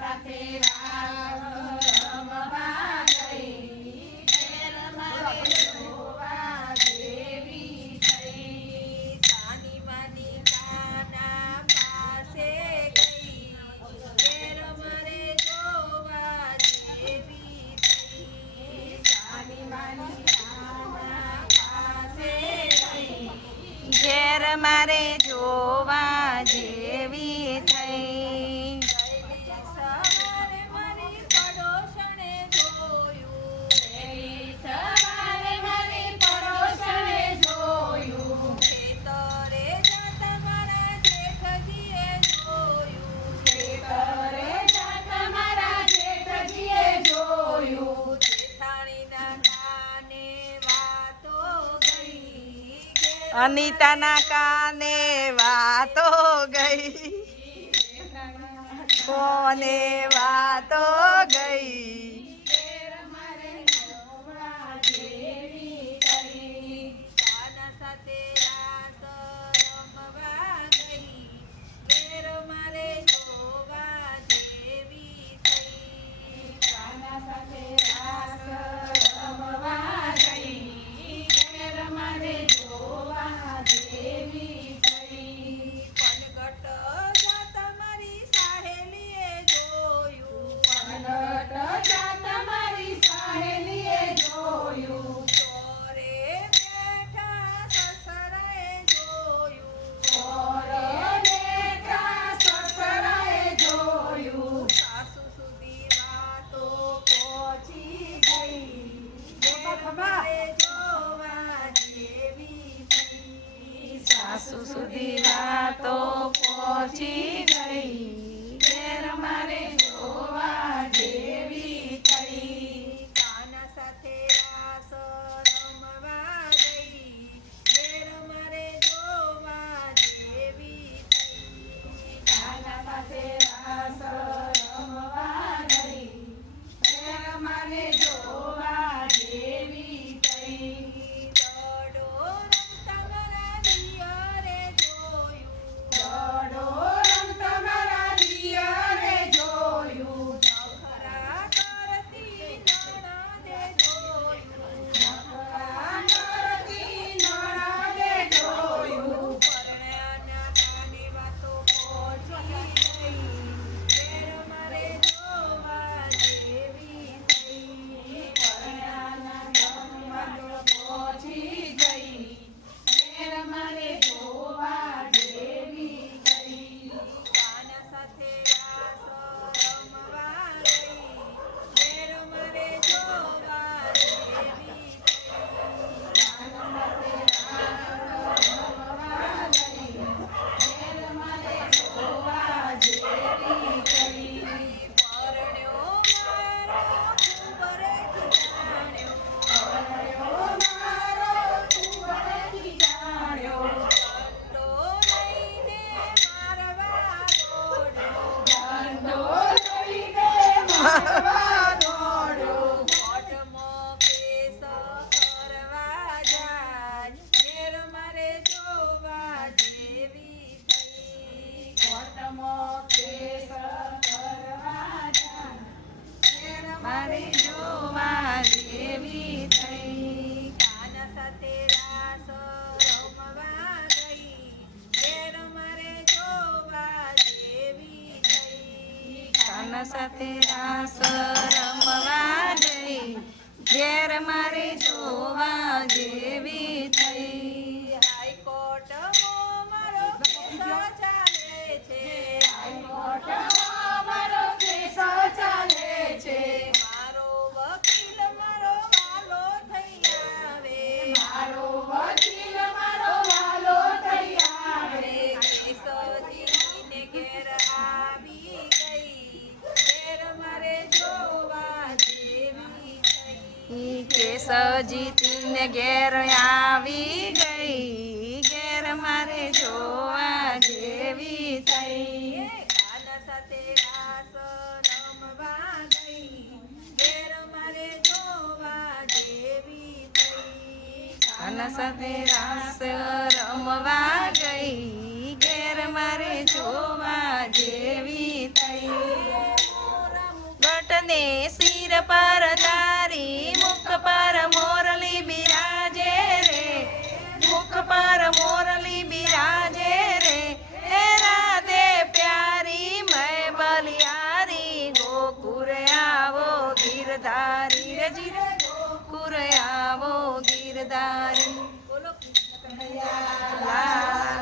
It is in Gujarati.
સાથે રાસ રમવા ગઈ, ઘેર મારે જોવા જેવી થઈ. સાની માની કાના પાસે ગઈ, ઘેર મારે જોવા જેવી થઈ. સાની માની કાના પાસે ગઈ, ઘેર મારે જોવા જેવી થઈ. સવારે મારી પડોશણે જોયું, સવારે મારી પડોશણે જોયું. ખેતરે જાતા મારા જેઠજીએ જોયું, ખેતરે જાતા મારા જેઠજીએ જોયું. જેઠાણીના કાને વાતો ગઈ, અનિતાના કાને વાતો ગઈ, કોને વાતો ગઈ. ઘેર મારે જોવા જેવી થઈ. કાના સાથે રાસ રમવા ગઈ, ઘેર મારે જોવા જેવી થઈ. કાના સાથે રાસ રમવા ગઈ, ઘેર મારે જોવા જેવી થઈ. પનગટ જાતા મારી સાહેલીએ જોયું, પનગટ જાતા મારી સાહેલીએ જોયું. ચોરે બેઠા સસરાએ જોયું, ચોરે બેઠા સસરાએ જોયું. સાસુ સુધી વાતો પહોંચી ગઈ, ઘેર મારે જોવા જેવી થઈ. સાસુ સુધી વાતો પહોંચી ગઈ, ઘેર મારે જોવા જેવી થઈ. કાના સાથે રાસ રમવા ગઈ, ઘેર મારે જોવા જેવી થઈ. કાના સાથે રાસ રમવા ગઈ, ઘેર મારે જોવા જેવી થઈ. દડો રમતા મારા દિયરે જોયું, દડો રમતા મારા દિયરે જોયું. નખરા કરતી નણંદે જોયું, નખરા કરતી નણંદે જોયું. પરણ્યાના કાને વાતો પહોંચી ગઈ, ઘેર મારે જોવા જેવી થઈ. પરણ્યાના કાને વાતો પહોંચી ગઈ, ઘેર મારે જોવા જેવી થઈ. કાના સાથે રાસ રમવા ગઈ, ઘેર મારે જોવા જેવી થઈ. કાના સાથે રાસ રમવા ગઈ, ઘેર મારે જોવા જેવી થઈ. પરણ્યો મારો કુંવર ખીજાણ્યો, પરણ્યો મારો કુંવર ખીજાણ્યો. દંડો લઈને મારવા દોડ્યો, દંડો લઈને મારવા દોડ્યો. મોઢમાં કેસ કરવા જાય, ઘેર મારે જોવા જેવી થઈ. મોઢમાં કેસ કરવા જાય, ઘેર મારે જોવા જેવી થઈ. કાના સાથે રાસ રમવા ગઈ, ઘેર મારે જોવા જેવી થઈ. કાના સાથે રાસ રમવા ગઈ, ઘેર મારે જોવા જેવી થઈ. હાઈકોર્ટમાં મારો કેસ ચાલે છે, હાઈકોર્ટમાં મારો કેસ ચાલે છે. મારો વકીલ મારો વાલો થઈ આવે, મારો વકીલ મારો વાલો થઈ આવે. કેસ જીતીને ઘેર આવી ગઈ, ઘેર મારે જોવા જેવી થઈ. કેસ જીતીને ઘેર આવી ગઈ, ઘેર મારે જોવા જેવી થઈ. કાના સાથે રાસ રમવા ગઈ, ઘેર મારે જોવા જેવી થઈ. કાના સાથે રાસ રમવા ગઈ, ઘેર મારે જોવા જેવી થઈ. ને શિર પર તારી મુખ પર મોરલી બિરાજે રે મુખ પર મોરલી બિરાજે રે હે રાધે પ્યારી મેં બલિયારી ગોકુર આવો ગીરધારી રે જી ગોકુર આવો ગીરધારી બોલો કૃષ્ણ કનૈયા લાલ